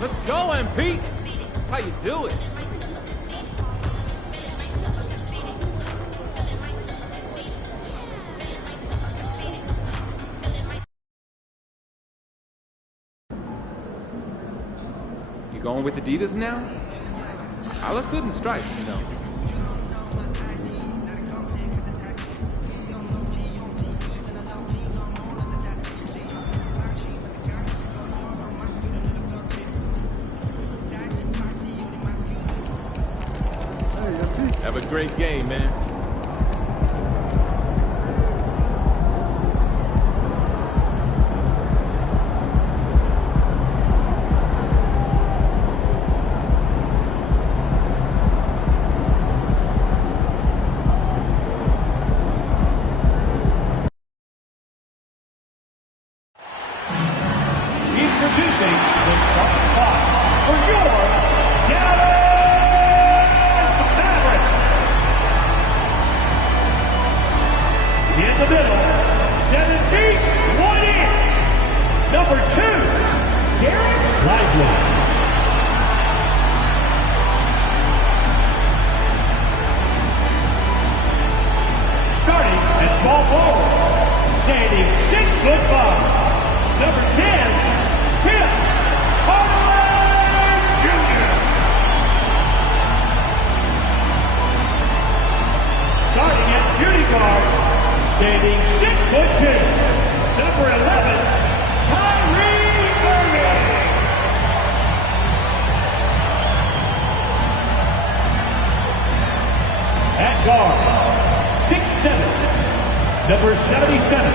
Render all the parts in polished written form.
Let's go, MP! That's how you do it. You going with Adidas now? I look good in stripes, you know. Have a great game, man. Introducing the starting spot for your Dallas Mavericks. In the middle, 7 feet, 1 inch. Number 2, Derek Lively. Starting at small forward, standing 6'5", number 10, Tim Hardaway Jr. Starting at shooting guard, standing 6'2", number 11, Kyrie Irving. At guard, 6'7", number 77,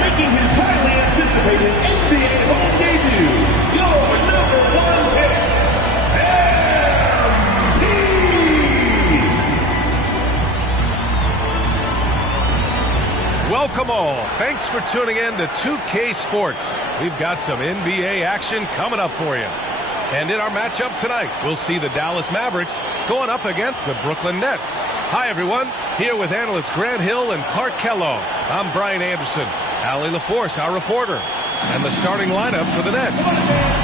making his highly anticipated NBA home debut, your number 1 pick, MP! Welcome all. Thanks for tuning in to 2K Sports. We've got some NBA action coming up for you. And in our matchup tonight, we'll see the Dallas Mavericks going up against the Brooklyn Nets. Hi, everyone. Here with analysts Grant Hill and Clark Kellogg. I'm Brian Anderson. Allie LaForce, our reporter. And the starting lineup for the Nets.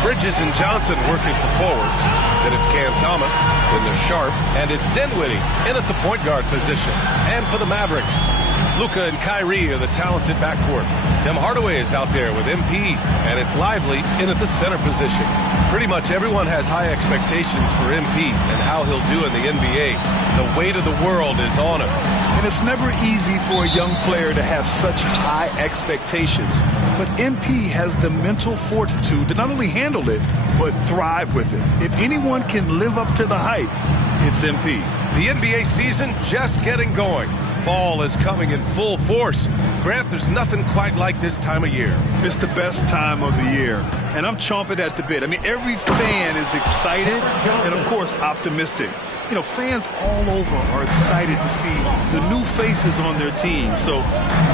Bridges and Johnson work as the forwards. Then it's Cam Thomas. Then there's Sharp. And it's Dinwiddie in at the point guard position. And for the Mavericks, Luka and Kyrie are the talented backcourt. Tim Hardaway is out there with MP. And it's Lively in at the center position. Pretty much everyone has high expectations for MP and how he'll do in the NBA. The weight of the world is on him. And it's never easy for a young player to have such high expectations. But MP has the mental fortitude to not only handle it, but thrive with it. If anyone can live up to the hype, it's MP. The NBA season just getting going. Fall is coming in full force. Grant, there's nothing quite like this time of year. It's the best time of the year, and I'm chomping at the bit. I mean, every fan is excited and, of course, optimistic. You know, fans all over are excited to see the new faces on their team. So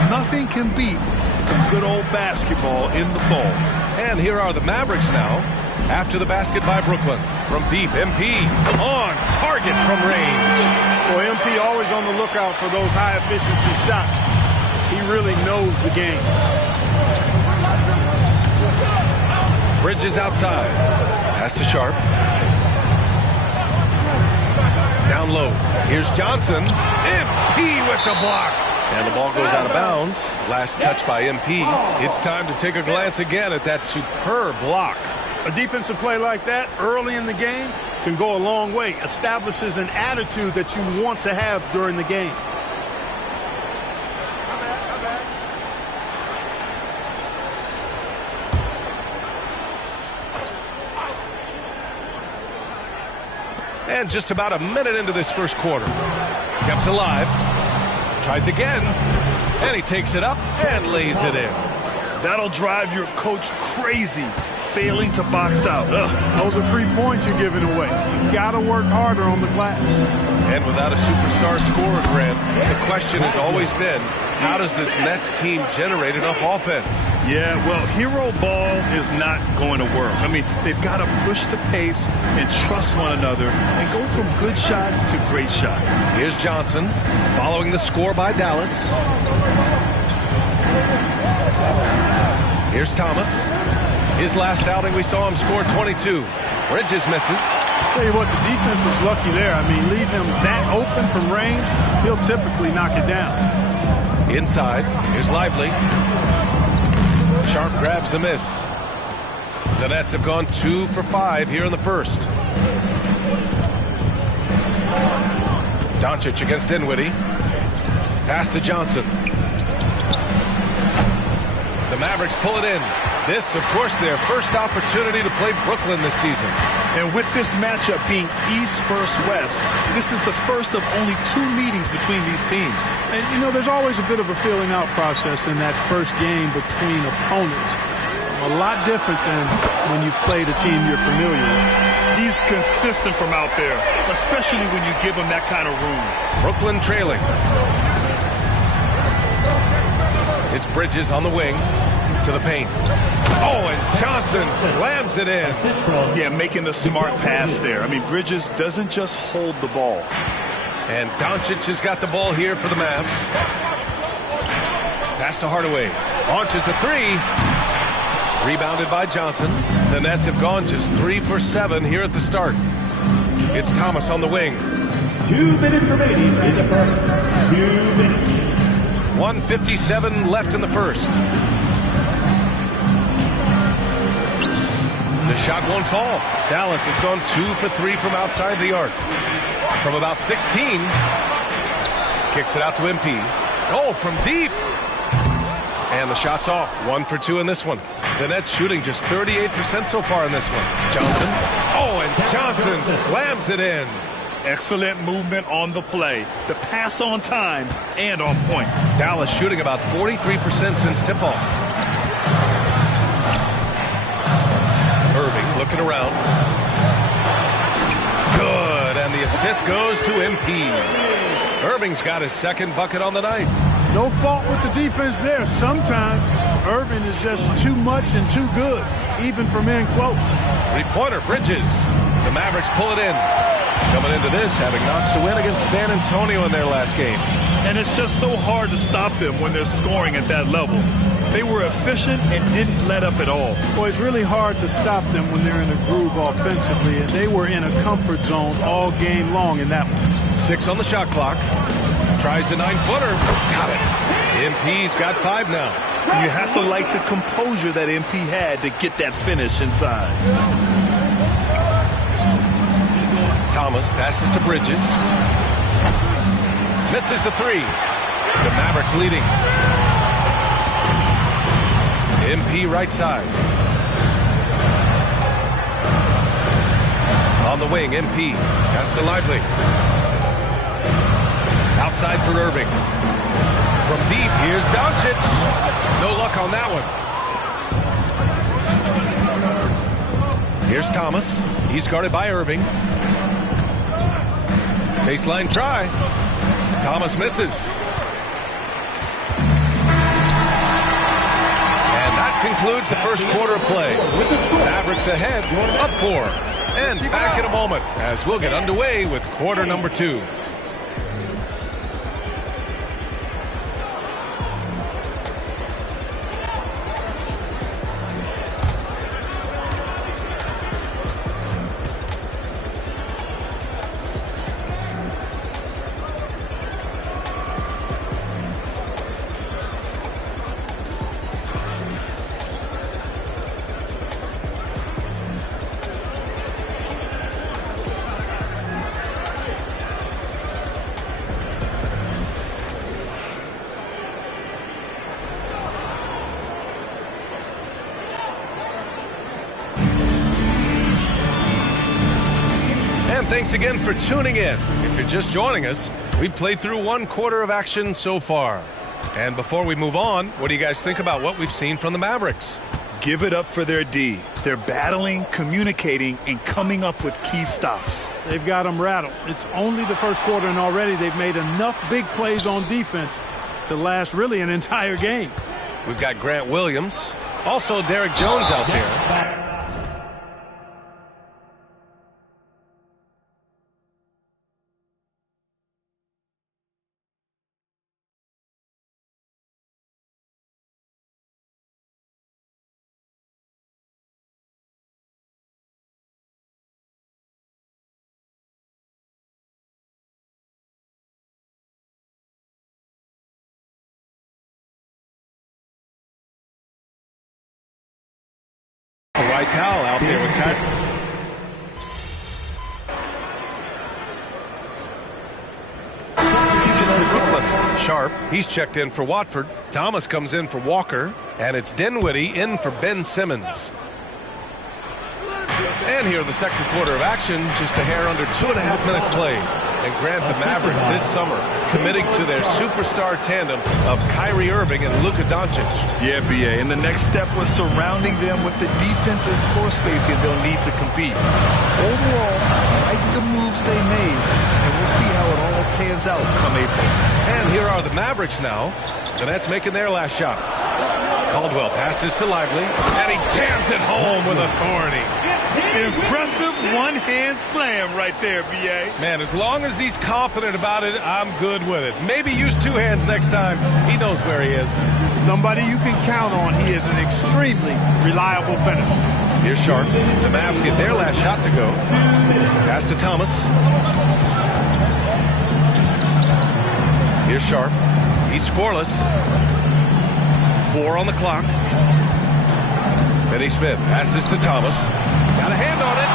nothing can beat some good old basketball in the fall. And here are the Mavericks now. After the basket by Brooklyn. From deep, MP on target from range. Well, MP always on the lookout for those high-efficiency shots. He really knows the game. Bridges outside. Pass to Sharp. Down low. Here's Johnson. MP with the block. And the ball goes out of bounds. Last touch by MP. It's time to take a glance again at that superb block. A defensive play like that early in the game can go a long way. Establishes an attitude that you want to have during the game. And just about a minute into this first quarter. Kept alive. Tries again. And he takes it up and lays it in. That'll drive your coach crazy, failing to box out. Those are free points you're giving away. You got to work harder on the glass. And without a superstar scorer, Grant, the question has always been, how does this Nets team generate enough offense? Yeah, well, hero ball is not going to work. I mean, they've got to push the pace and trust one another and go from good shot to great shot. Here's Johnson following the score by Dallas. Here's Thomas. His last outing, we saw him score 22. Bridges misses. Tell you what, the defense was lucky there. I mean, leave him that open from range, he'll typically knock it down. Inside, here's Lively. Sharp grabs the miss. The Nets have gone 2 for 5 here in the first. Doncic against Dinwiddie. Pass to Johnson. The Mavericks pull it in. This, of course, their first opportunity to play Brooklyn this season. And with this matchup being East versus West, this is the first of only 2 meetings between these teams. And, you know, there's always a bit of a filling out process in that first game between opponents. A lot different than when you've played a team you're familiar with. He's consistent from out there, especially when you give him that kind of room. Brooklyn trailing. It's Bridges on the wing to the paint. Oh, and Johnson slams it in. Yeah, making the smart pass there. I mean, Bridges doesn't just hold the ball. And Doncic has got the ball here for the Mavs. Pass to Hardaway. Launches a 3. Rebounded by Johnson. The Nets have gone just 3 for 7 here at the start. It's Thomas on the wing. 2 minutes remaining in the first. 2 minutes. 1:57 left in the first. The shot won't fall. Dallas has gone 2 for 3 from outside the arc. From about 16. Kicks it out to MP. Oh, from deep. And the shot's off. 1 for 2 in this one. The Nets shooting just 38% so far in this one. Johnson. Oh, and Johnson slams it in. Excellent movement on the play. The pass on time and on point. Dallas shooting about 43% since tip-off. Irving looking around. Good, and the assist goes to MP. Irving's got his second bucket on the night. No fault with the defense there. Sometimes Irving is just too much and too good, even from in close. 3-pointer, Bridges. The Mavericks pull it in. Coming into this, having notched a win against San Antonio in their last game. And it's just so hard to stop them when they're scoring at that level. They were efficient and didn't let up at all. Boy, it's really hard to stop them when they're in a groove offensively, and they were in a comfort zone all game long in that one. 6 on the shot clock. Tries the 9-footer. Got it. MP's got 5 now. You have to like the composure that MP had to get that finish inside. Thomas passes to Bridges. Misses the 3. The Mavericks leading. MP right side. On the wing, MP. Pass to Lively. Outside for Irving. From deep, here's Doncic. No luck on that one. Here's Thomas. He's guarded by Irving. Baseline try. Thomas misses. And that concludes the first quarter of play. Mavericks ahead, up 4. And back in a moment as we'll get underway with quarter number 2. Thanks again for tuning in. If you're just joining us, we've played through 1 quarter of action so far. And before we move on, what do you guys think about what we've seen from the Mavericks? Give it up for their D. They're battling, communicating, and coming up with key stops. They've got them rattled. It's only the first quarter, and already they've made enough big plays on defense to last really an entire game. We've got Grant Williams. Also Derek Jones out there. Right Powell out there with Brooklyn. Sharp, he's checked in for Watford. Thomas comes in for Walker. And it's Dinwiddie in for Ben Simmons. And here in the second quarter of action, just a hair under 2.5 minutes played. And Grant, the Mavericks this summer committing to their superstar tandem of Kyrie Irving and Luka Doncic. Yeah, B.A. And the next step was surrounding them with the defensive floor spacing they'll need to compete. Overall, I like the moves they made, and we'll see how it all pans out come April. And here are the Mavericks now. The Nets making their last shot. Caldwell passes to Lively, and he jams it home with authority. Impressive one-hand slam right there, B.A. Man, as long as he's confident about it, I'm good with it. Maybe use two hands next time. He knows where he is. Somebody you can count on. He is an extremely reliable finisher. Here's Sharp. The Mavs get their last shot to go. Pass to Thomas. Here's Sharp. He's scoreless. 4 on the clock. Finney Smith passes to Thomas. Got a hand on it.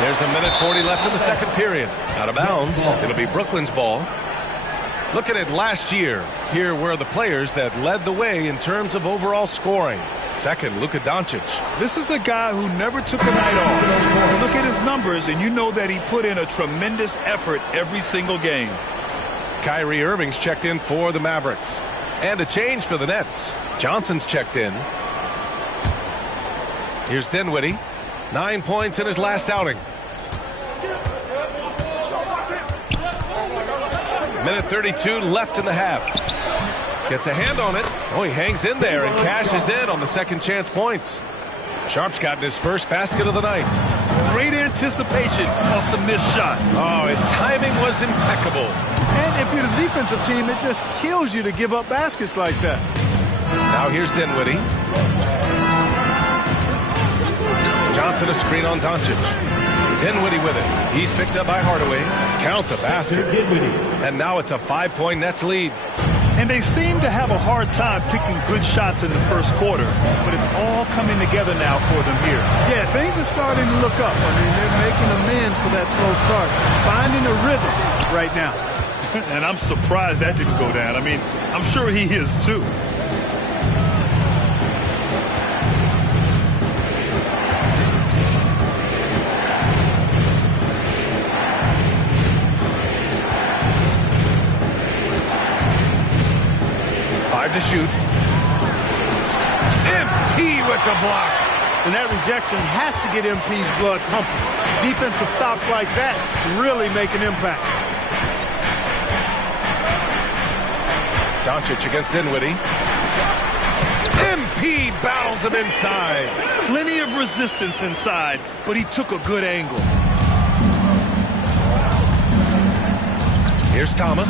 There's a minute 40 left in the second period. Out of bounds. It'll be Brooklyn's ball. Looking at last year, here were the players that led the way in terms of overall scoring. Second, Luka Doncic. This is a guy who never took a night off. Look at his numbers, and you know that he put in a tremendous effort every single game. Kyrie Irving's checked in for the Mavericks. And a change for the Nets. Johnson's checked in. Here's Dinwiddie. 9 points in his last outing. Minute 32 left in the half. Gets a hand on it. Oh, he hangs in there and cashes in on the second chance points. Sharp's gotten his first basket of the night. Great anticipation off the missed shot. Oh, his timing was impeccable. And if you're the defensive team, it just kills you to give up baskets like that. Now here's Dinwiddie. Johnson a screen on Doncic. Dinwiddie with it. He's picked up by Hardaway. Count the basket. And now it's a 5-point Nets lead. And they seem to have a hard time picking good shots in the first quarter, but it's all coming together now for them here. Yeah, things are starting to look up. I mean, they're making amends for that slow start, finding a rhythm right now. And I'm surprised that didn't go down. I mean, I'm sure he is too. To shoot. MP with the block. And that rejection has to get MP's blood pumping. Defensive stops like that really make an impact. Doncic against Dinwiddie. MP battles him inside. Plenty of resistance inside, but he took a good angle. Here's Thomas.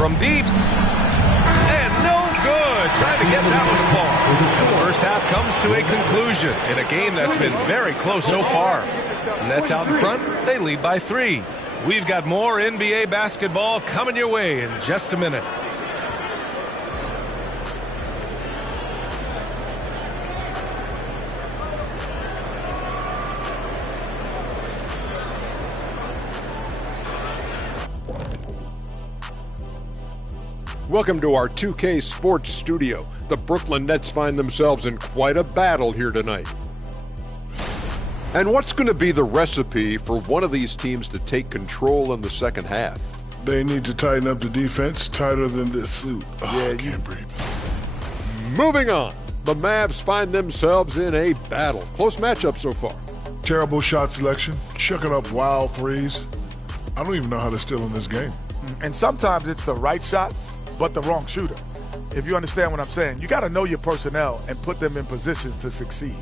From deep, and no good. Trying to get that one to fall. And the first half comes to a conclusion in a game that's been very close so far. Nets out in front, they lead by 3. We've got more NBA basketball coming your way in just a minute. Welcome to our 2K Sports Studio. The Brooklyn Nets find themselves in quite a battle here tonight. And what's going to be the recipe for one of these teams to take control in the second half? They need to tighten up the defense tighter than this suit. Oh, I can't breathe. Moving on. The Mavs find themselves in a battle. Close matchup so far. Terrible shot selection, chucking up wild threes. I don't even know how they're still in this game. And sometimes it's the right shot, but the wrong shooter. If you understand what I'm saying, you got to know your personnel and put them in positions to succeed.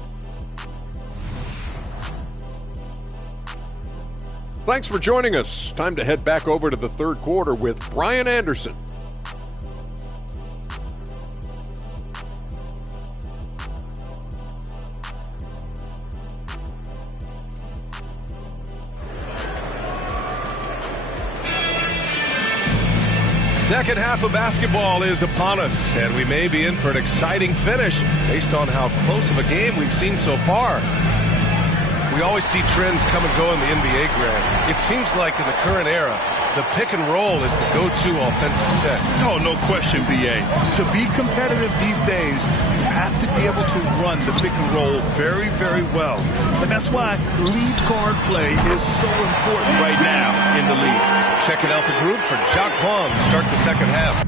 Thanks for joining us. Time to head back over to the third quarter with Brian Anderson. Second half of basketball is upon us, and we may be in for an exciting finish based on how close of a game we've seen so far. We always see trends come and go in the NBA, Grant. It seems like in the current era, the pick and roll is the go-to offensive set. Oh, no question, B.A. To be competitive these days, you have to be able to run the pick and roll very, very well. And that's why lead guard play is so important right now in the league. Checking out the group for Jacques Vaughn to start the second half.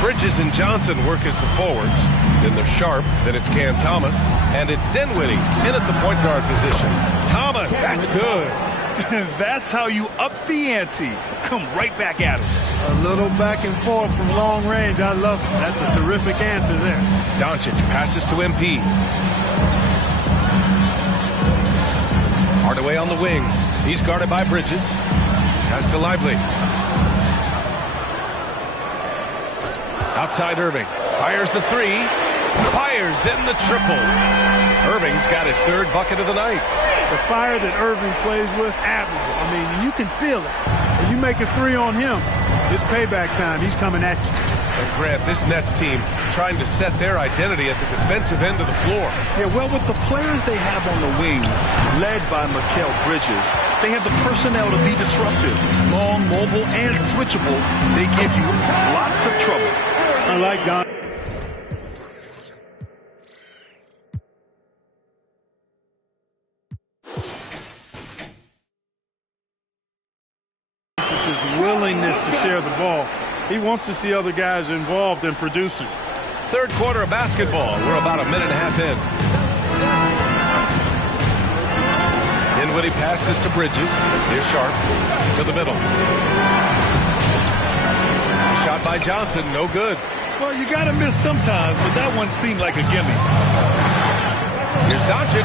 Bridges and Johnson work as the forwards. Then they're Sharp, then it's Cam Thomas, and it's Dinwiddie in at the point guard position. Thomas, that's good. That's how you up the ante. Come right back at it. A little back and forth from long range. I love it. That's a terrific answer there. Doncic passes to MP. Hardaway on the wing. He's guarded by Bridges. Pass to Lively. Outside Irving. Fires the three. Fires in the triple. Irving's got his third bucket of the night. The fire that Irving plays with, admirable. I mean, you can feel it. When you make a three on him, it's payback time. He's coming at you. And Grant, this Nets team trying to set their identity at the defensive end of the floor. Yeah, well, with the players they have on the wings, led by Mikal Bridges, they have the personnel to be disruptive. Long, mobile, and switchable. They give you lots of trouble. I like Don. His willingness to share the ball. He wants to see other guys involved in producing. Third quarter of basketball. We're about a minute and a half in. Dinwiddie passes to Bridges. Here's Sharp to the middle. Shot by Johnson, no good. Well, you got to miss sometimes, but that one seemed like a gimme. Here's Doncic.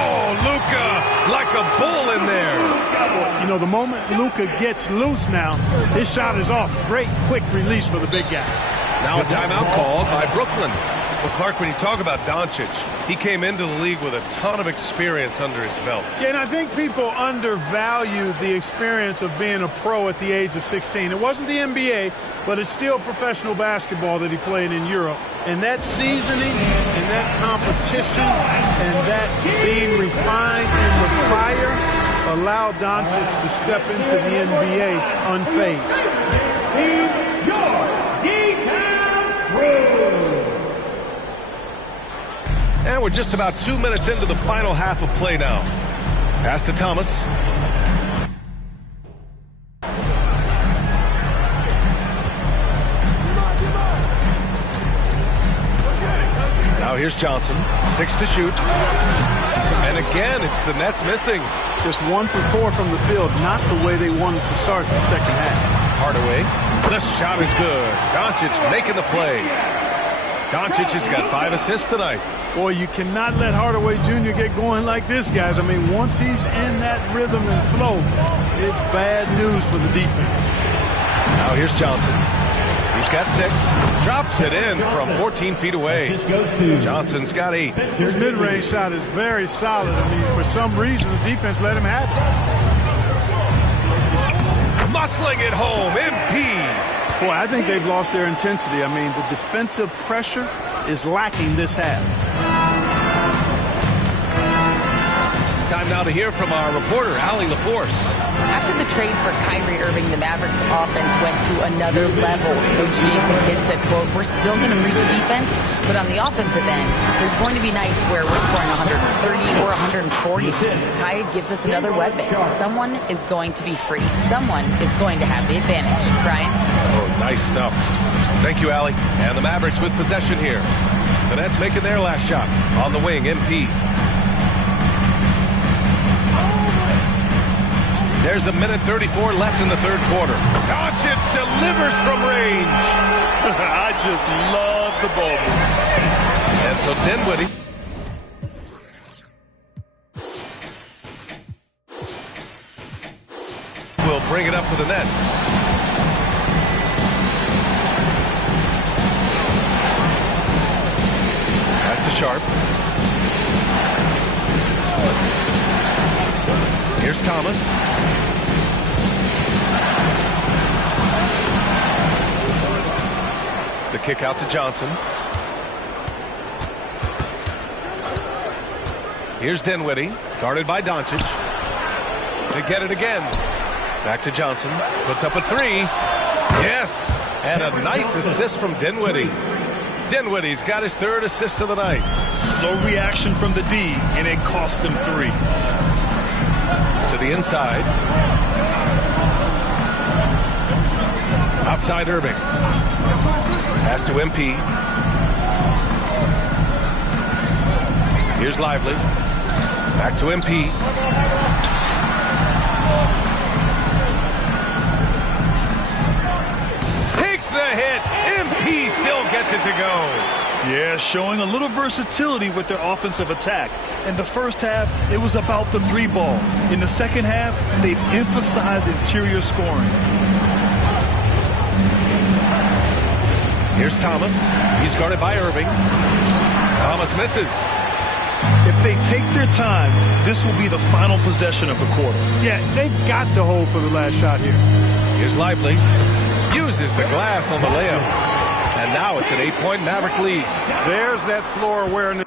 Oh, Luka, like a bull in there. You know, the moment Luka gets loose now, his shot is off. Great, quick release for the big guy. Now a timeout called by Brooklyn. Well, Clark, when you talk about Doncic, he came into the league with a ton of experience under his belt. Yeah, and I think people undervalue the experience of being a pro at the age of 16. It wasn't the NBA, but it's still professional basketball that he played in Europe. And that seasoning and that competition and that being refined in the fire allowed Doncic to step into the NBA unfazed. Team York, And we're just about 2 minutes into the final half of play now. Pass to Thomas. Now here's Johnson. 6 to shoot. And again, it's the Nets missing. Just 1 for 4 from the field, not the way they wanted to start the second half. Hardaway. The shot is good. Doncic making the play. Doncic has got 5 assists tonight. Boy, you cannot let Hardaway Jr. get going like this, guys. I mean, once he's in that rhythm and flow, it's bad news for the defense. Now here's Johnson. He's got 6. Drops it in from 14 feet away. Johnson's got 8. His mid-range shot is very solid. I mean, for some reason, the defense let him have it. Muscling it home, MP. Boy, I think they've lost their intensity. I mean, the defensive pressure is lacking this half. time now to hear from our reporter, Allie LaForce. After the trade for Kyrie Irving, the Mavericks offense went to another level. Coach Jason Kidd said, quote, "We're still going to preach defense, but on the offensive end, there's going to be nights where we're scoring 130 or 140. Kai gives us another weapon. Someone is going to be free. Someone is going to have the advantage." Brian? Oh, nice stuff. Thank you, Allie. And the Mavericks with possession here. The Nets making their last shot. On the wing, MP. There's 1:34 left in the third quarter. Doncic delivers from range. I just love the ball. And so Dinwiddie. Will bring it up for the Nets. Pass to Sharp. Here's Thomas. The kick out to Johnson. Here's Dinwiddie, guarded by Doncic. They get it again. Back to Johnson. Puts up a three. Yes! And a nice assist from Dinwiddie. Dinwiddie's got his third assist of the night. Slow reaction from the D, and it cost him 3. To the inside. Outside Irving. Pass to MP. Here's Lively. Back to MP. Takes the hit. MP still gets it to go. Yeah, showing a little versatility with their offensive attack. In the first half, it was about the 3-ball. In the second half, they've emphasized interior scoring. Here's Thomas. He's guarded by Irving. Thomas misses. If they take their time, this will be the final possession of the quarter. Yeah, they've got to hold for the last shot here. Here's Lively. Uses the glass on the layup. And now it's an 8-point Maverick lead. There's that floor awareness.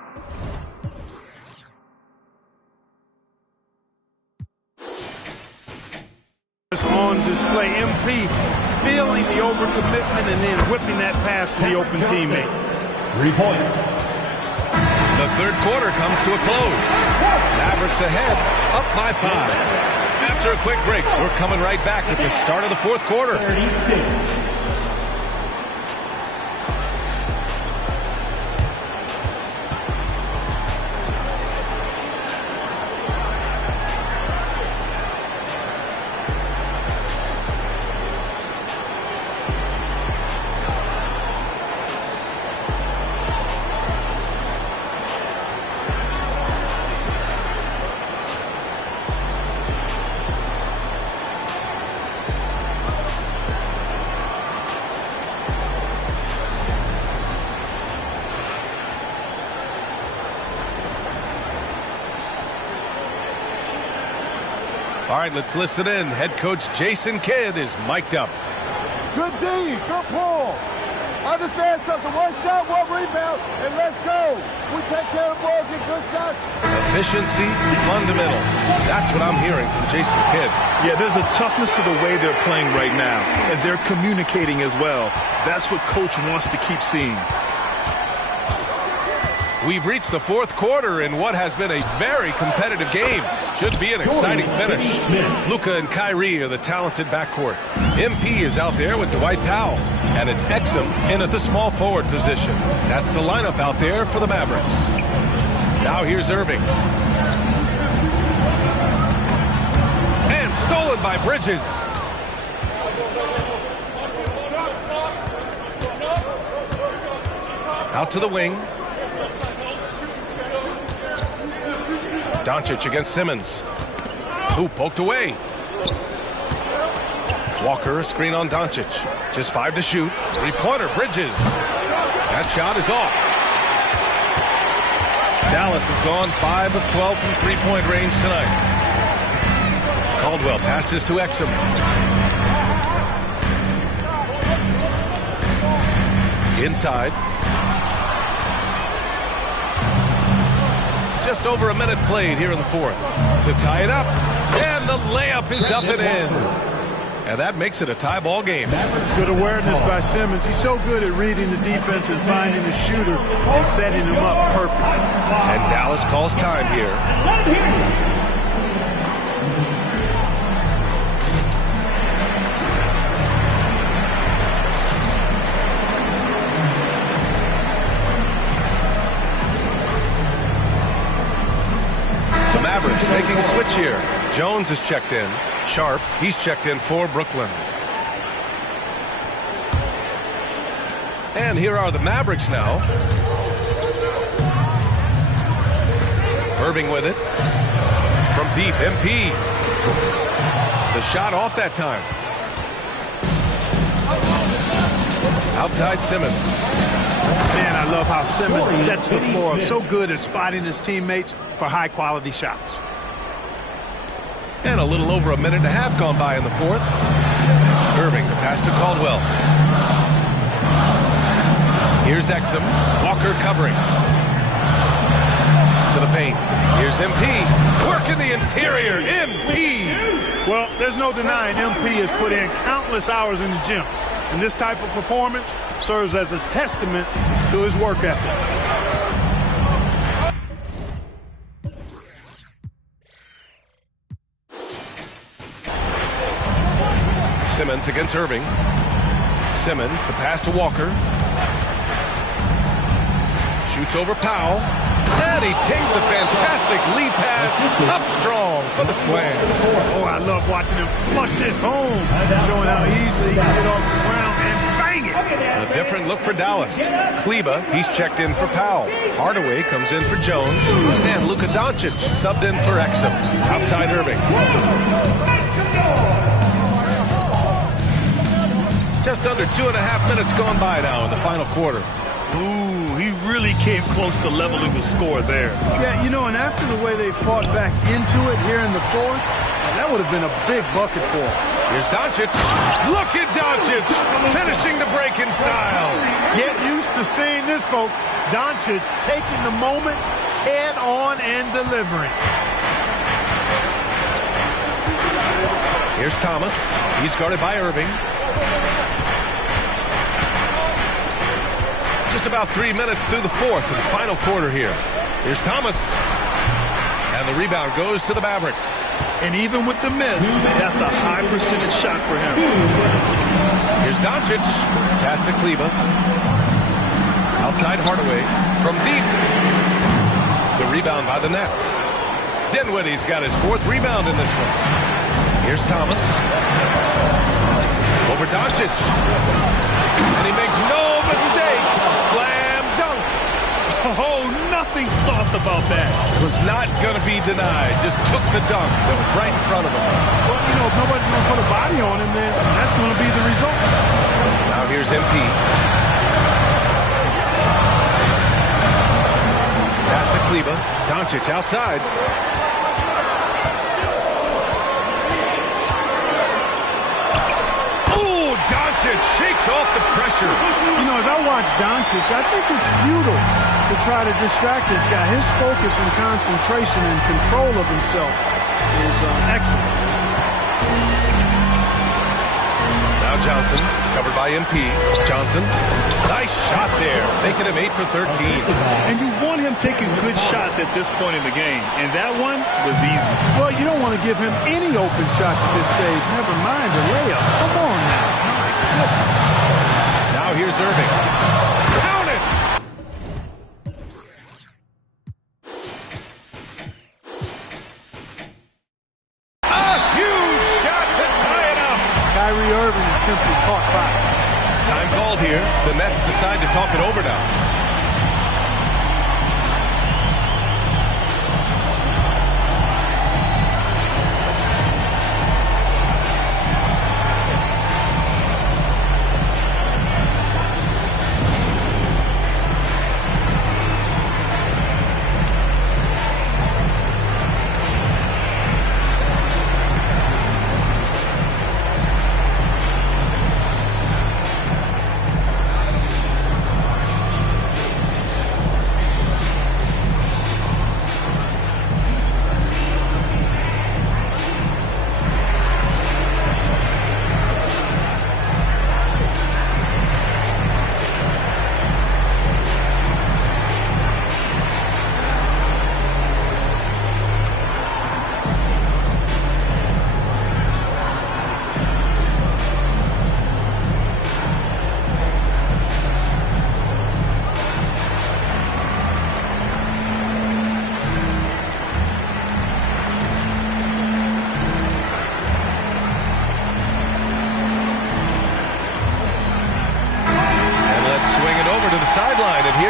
On display. MP feeling the overcommitment and then whipping that pass to the open teammate. 3 points. The third quarter comes to a close. Mavericks ahead, up by 5. After a quick break, we're coming right back at the start of the fourth quarter. 36. All right, let's listen in. Head coach Jason Kidd is mic'd up. Good D, good pull. Understand something, 1 shot, 1 rebound, and let's go. We take care of the ball, get good shots. Efficiency, fundamentals. That's what I'm hearing from Jason Kidd. Yeah, there's a toughness to the way they're playing right now, and they're communicating as well. That's what coach wants to keep seeing. We've reached the fourth quarter in what has been a very competitive game. Should be an exciting finish. Luka and Kyrie are the talented backcourt. MP is out there with Dwight Powell. And it's Exum in at the small forward position. That's the lineup out there for the Mavericks. Now here's Irving. And stolen by Bridges. Out to the wing. Doncic against Simmons. Who poked away. Walker, a screen on Doncic. Just 5 to shoot. 3-pointer, Bridges. That shot is off. Dallas has gone 5 of 12 from 3-point range tonight. Caldwell passes to Exum. Inside. Just over a minute played here in the fourth. To tie it up, and the layup is up and in. And that makes it a tie ball game. Good awareness by Simmons. He's so good at reading the defense and finding the shooter and setting him up perfectly. And Dallas calls time here. The Mavericks making a switch here. Jones is checked in. Sharp, he's checked in for Brooklyn. And here are the Mavericks now. Irving with it. From deep, MP. The shot off that time. Outside Simmons. Man, I love how Simmons sets the floor up. So good at spotting his teammates for high-quality shots. And a little over a minute and a half gone by in the fourth. Irving, the pass to Caldwell. Here's Exum. Walker covering. To the paint. Here's MP. Work in the interior. MP. Well, there's no denying MP has put in countless hours in the gym. And this type of performance serves as a testament to his work ethic. Simmons against Irving. Simmons, the pass to Walker. Shoots over Powell. And he takes the fantastic lead pass up strong for the slam. Oh, I love watching him flush it home. Showing how easily he can get off the ground and bang it. A different look for Dallas. Kleba, he's checked in for Powell. Hardaway comes in for Jones. And Luka Doncic subbed in for Exum. Outside Irving. Just under 2.5 minutes gone by now in the final quarter. Ooh, he really came close to leveling the score there. Yeah, you know, and after the way they fought back into it here in the fourth, that would have been a big bucket for him. Here's Doncic. Look at Doncic finishing the break in style. Get used to seeing this, folks. Doncic taking the moment head on and delivering. Here's Thomas. He's guarded by Irving. Just about 3 minutes through the fourth and final quarter here. Here's Thomas. And the rebound goes to the Mavericks. And even with the miss, that's a high percentage shot for him. Here's Doncic. Pass to Kleba. Outside Hardaway. From deep. The rebound by the Nets. Dinwiddie's got his fourth rebound in this one. Here's Thomas. Over Doncic. And he makes no mistake. Slam dunk. Oh, nothing soft about that. Was not going to be denied. Just took the dunk that was right in front of him. Well, you know, if nobody's going to put a body on him, then that's going to be the result. Now here's MP. Pass to Kleba. Doncic outside. Doncic shakes off the pressure. You know, as I watch Doncic, I think it's futile to try to distract this guy. His focus and concentration and control of himself is excellent. Now Johnson, covered by MP. Johnson, nice shot there, making him 8 for 13. And you want him taking good shots at this point in the game, and that one was easy. Well, you don't want to give him any open shots at this stage. Never mind a layup. Come on now. Now here's Irving. Count it! A huge shot to tie it up. Kyrie Irving is simply caught fire. Time called here. The Nets decide to talk it over now.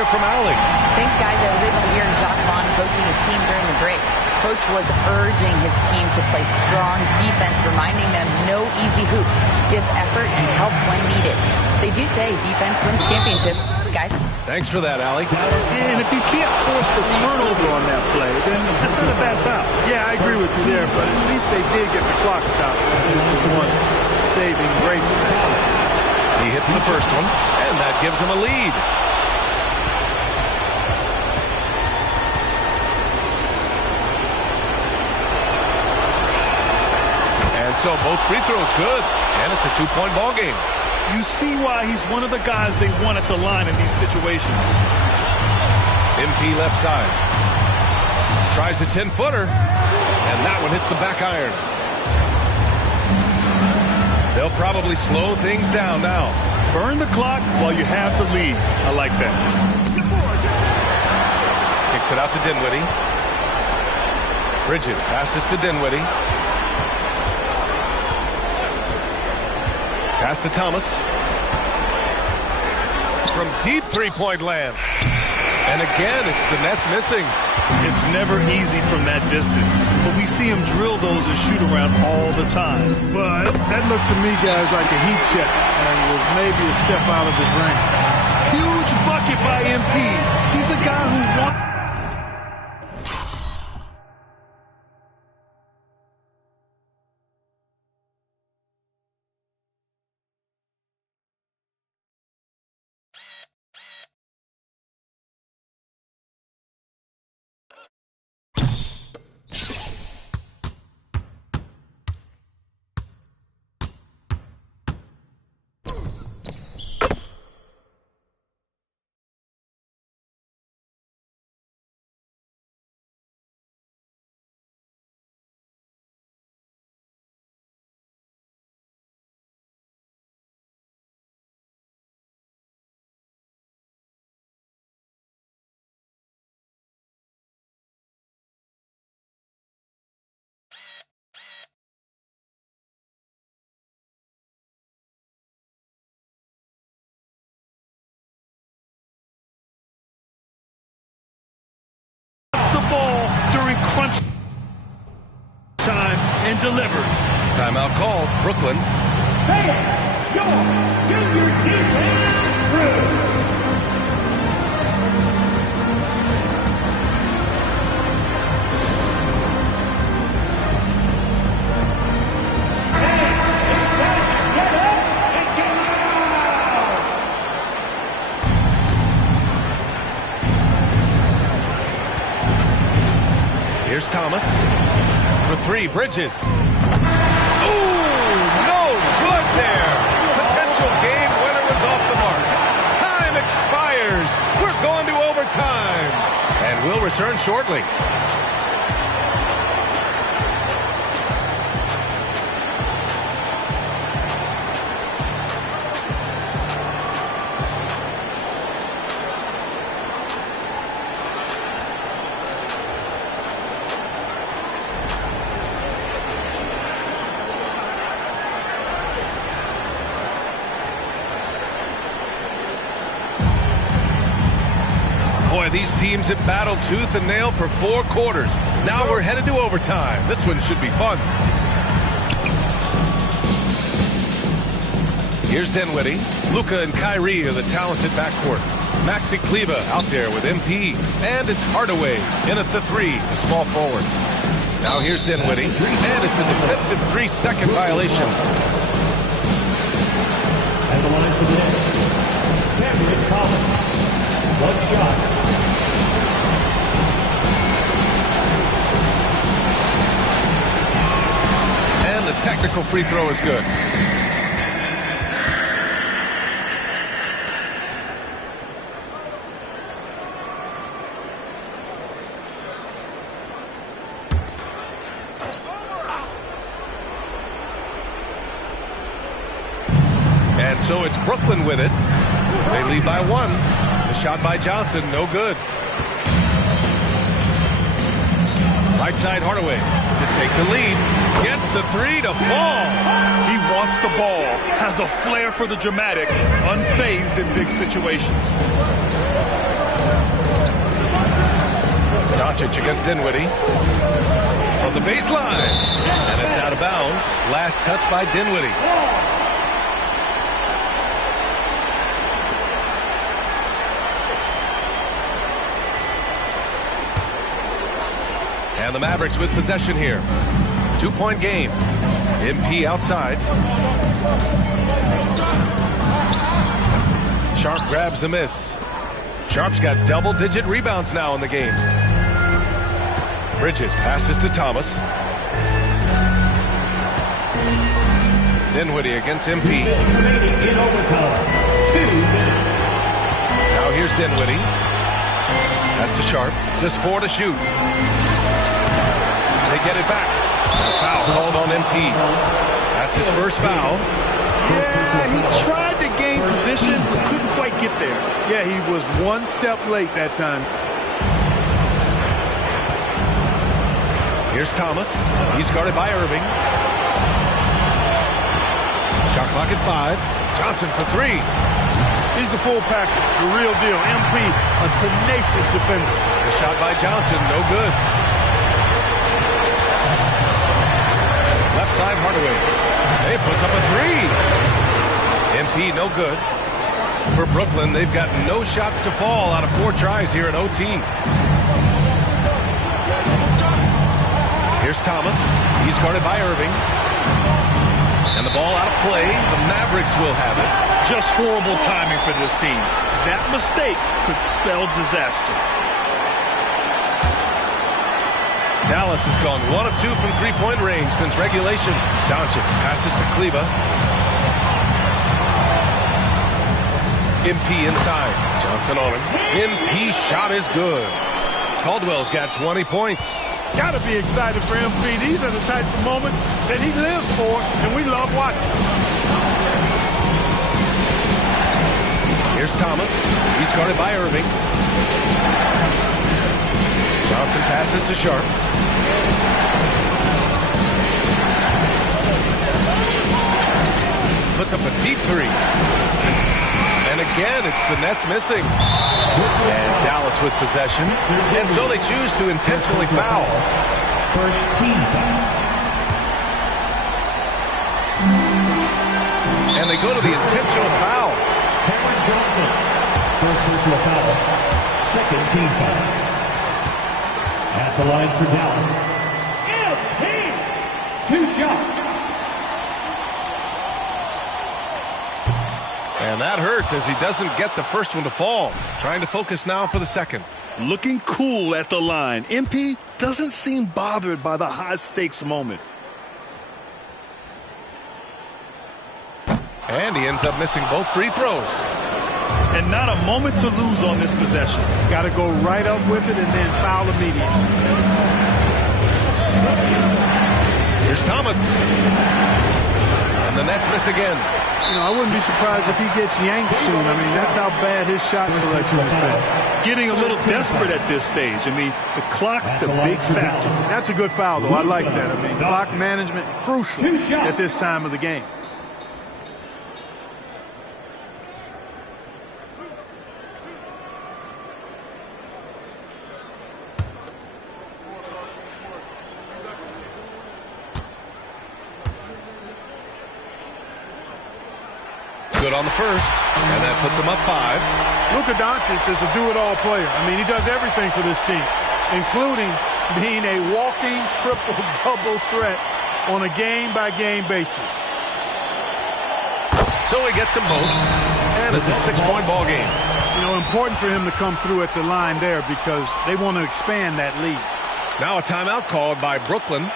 from Allie. Thanks, guys. I was able to hear Jacques Vaughn coaching his team during the break. Coach was urging his team to play strong defense, reminding them no easy hoops, give effort, and help when needed. They do say defense wins championships, guys. Thanks for that, Allie. And if you can't force the turnover on that play, then that's not a bad foul. Yeah, I agree with you there, but at least they did get the clock stopped. It was the one saving grace in that situation. He hits the first one, and that gives him a lead. And so both free throws good, and it's a two-point ball game. You see why he's one of the guys they want at the line in these situations. MP left side. Tries a 10-footer, and that one hits the back iron. They'll probably slow things down now. Burn the clock while you have the lead. I like that. Kicks it out to Dinwiddie. Bridges passes to Dinwiddie. Pass to Thomas. From deep three-point land. And again, it's the Nets missing. It's never easy from that distance, but we see him drill those and shoot around all the time. But that looked to me, guys, like a heat check and was maybe a step out of his range. Huge bucket by MP. He's a guy who wants... the ball during crunch time and delivered. Timeout called. Brooklyn. Hey, get your defense through. Here's Thomas. For three, Bridges. Ooh, no good there. Potential game winner was off the mark. Time expires. We're going to overtime. And we'll return shortly. These teams have battled tooth and nail for 4 quarters. Now we're headed to overtime. This one should be fun. Here's Dinwiddie. Luka and Kyrie are the talented backcourt. Maxi Kleba out there with MP. And it's Hardaway in at the 3, the small forward. Now here's Dinwiddie. And it's a defensive 3-second violation. And the line for the net, Cameron Collins. 1 shot. The technical free throw is good. And so it's Brooklyn with it. They lead by 1. The shot by Johnson, no good. Right side Hardaway to take the lead. Gets the 3 to fall. He wants the ball, has a flair for the dramatic, unfazed in big situations. Doncic against Dinwiddie. From the baseline. And it's out of bounds. Last touch by Dinwiddie. And the Mavericks with possession here. 2-point game. MP outside. Sharp grabs the miss. Sharp's got double-digit rebounds now in the game. Bridges passes to Thomas. Dinwiddie against MP. Now here's Dinwiddie. Pass to Sharp. Just 4 to shoot. They get it back. A foul called on MP. That's his first foul. Yeah, he tried to gain position, but couldn't quite get there. Yeah, he was one step late that time. Here's Thomas. He's guarded by Irving. Shot clock at 5. Johnson for 3. He's the full package, the real deal. MP, a tenacious defender. The shot by Johnson, no good. Left side, Hardaway. He puts up a 3. MP, no good. For Brooklyn, they've got no shots to fall out of 4 tries here in OT. Here's Thomas. He's guarded by Irving. And the ball out of play. The Mavericks will have it. Just horrible timing for this team. That mistake could spell disaster. Dallas has gone 1 of 2 from 3-point range since regulation. Doncic passes to Kleba. MP inside. Johnson on him. MP shot is good. Caldwell's got 20 points. Got to be excited for MP. These are the types of moments that he lives for, and we love watching. Here's Thomas. He's guarded by Irving. Johnson passes to Sharp. Puts up a deep 3. And again, it's the Nets missing. And Dallas with possession. And so they choose to intentionally foul. First team foul. And they go to the intentional foul. Cameron Johnson. First personal foul. Second team foul. At the line for Dallas. MP. 2 shots. And that hurts as he doesn't get the first one to fall. Trying to focus now for the second. Looking cool at the line. MP doesn't seem bothered by the high-stakes moment. And he ends up missing both free throws. And not a moment to lose on this possession. Got to go right up with it and then foul immediately. Here's Thomas. And the Nets miss again. You know, I wouldn't be surprised if he gets yanked soon. I mean, that's how bad his shot selection has been. Getting a little desperate at this stage. I mean, the clock's the big factor. That's a good foul, though. I like that. I mean, clock management crucial at this time of the game. Good on the first, and that puts him up 5. Luka Doncic is a do-it-all player. I mean, he does everything for this team, including being a walking triple-double threat on a game-by-game basis. So he gets them both, and it's a 6-point ball game. You know, important for him to come through at the line there because they want to expand that lead. Now a timeout called by Brooklyn.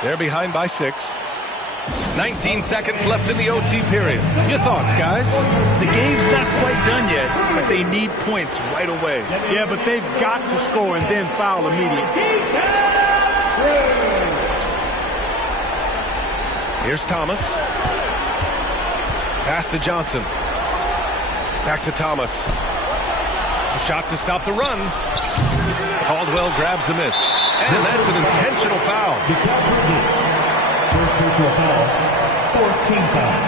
They're behind by 6. 19 seconds left in the OT period. Your thoughts, guys? The game's not quite done yet, but they need points right away. Yeah, but they've got to score and then foul immediately. Here's Thomas. Pass to Johnson. Back to Thomas. A shot to stop the run. Caldwell grabs the miss. And that's an intentional foul. First personal foul. 4th team foul.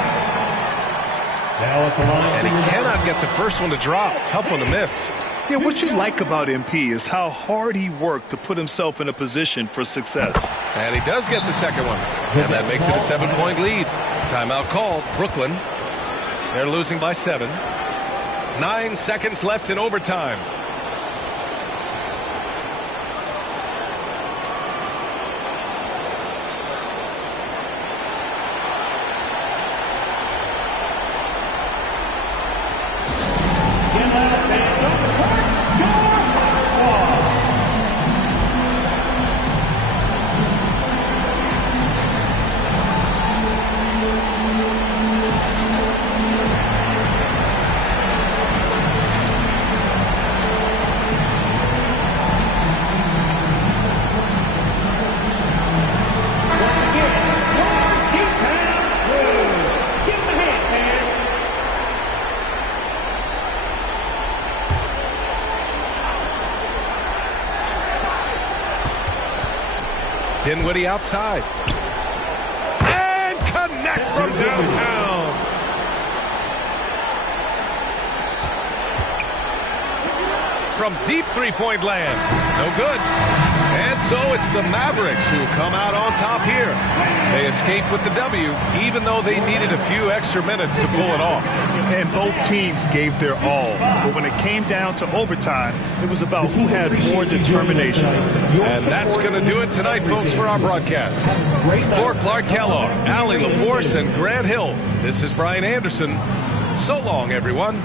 Now at the line. And he cannot get the first one to drop. Tough one to miss. Yeah, what you like about MP is how hard he worked to put himself in a position for success. And he does get the second one. And that makes it a 7-point lead. Timeout called. Brooklyn. They're losing by 7. 9 seconds left in overtime. Dinwiddie outside. And connects from downtown. From deep three-point land. No good. And so it's the Mavericks who come out on top here. They escape with the W, even though they needed a few extra minutes to pull it off. And both teams gave their all. But when it came down to overtime, it was about who had more determination. And that's going to do it tonight, folks, for our broadcast. For Clark Kellogg, Allie LaForce, and Grant Hill, this is Brian Anderson. So long, everyone.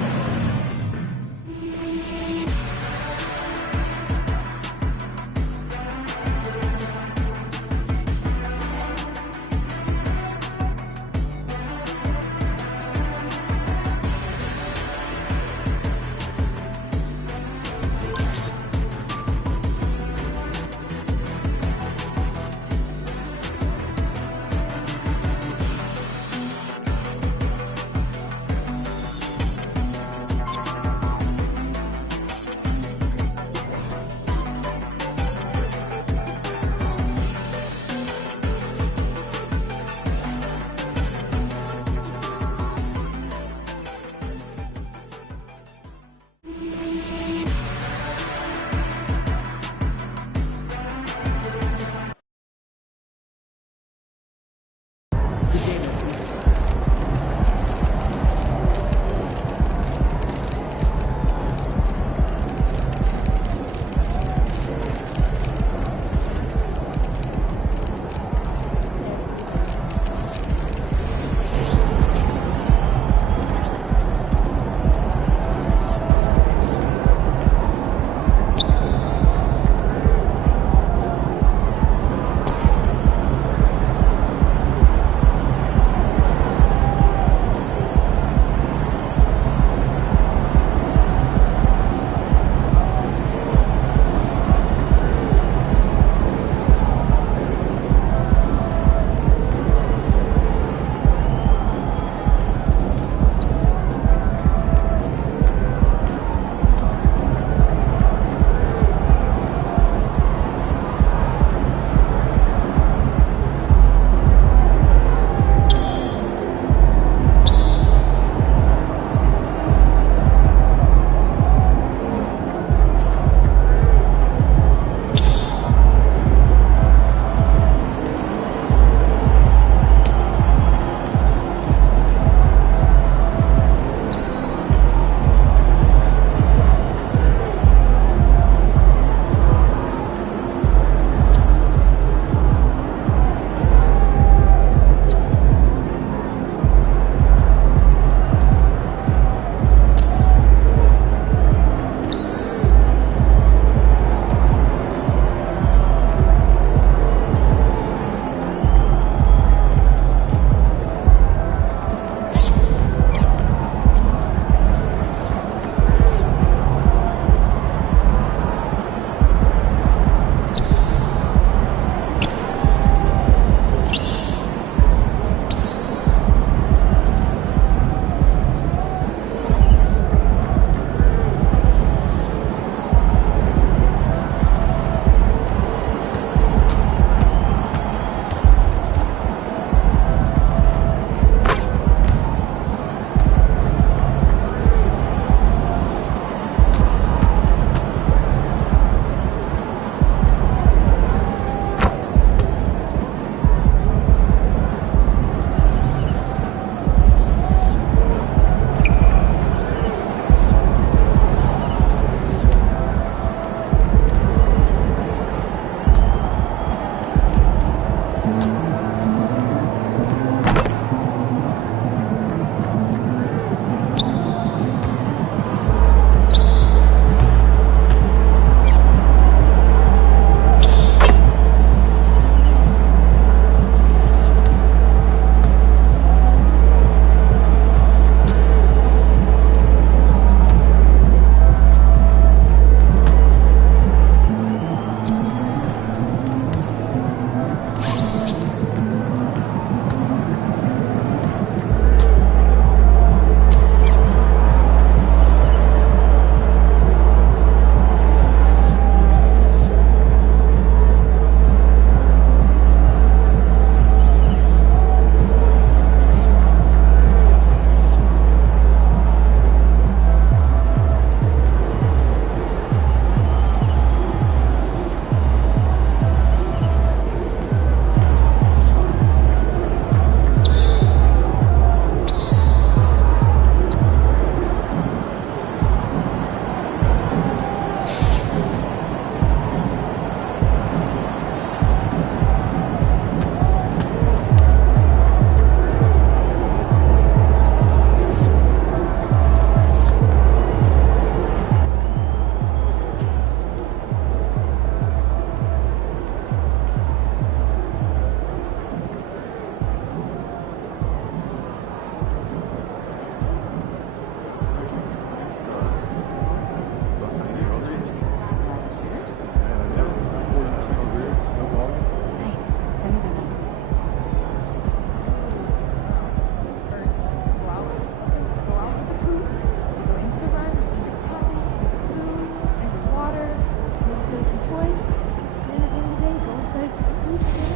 Mavericks.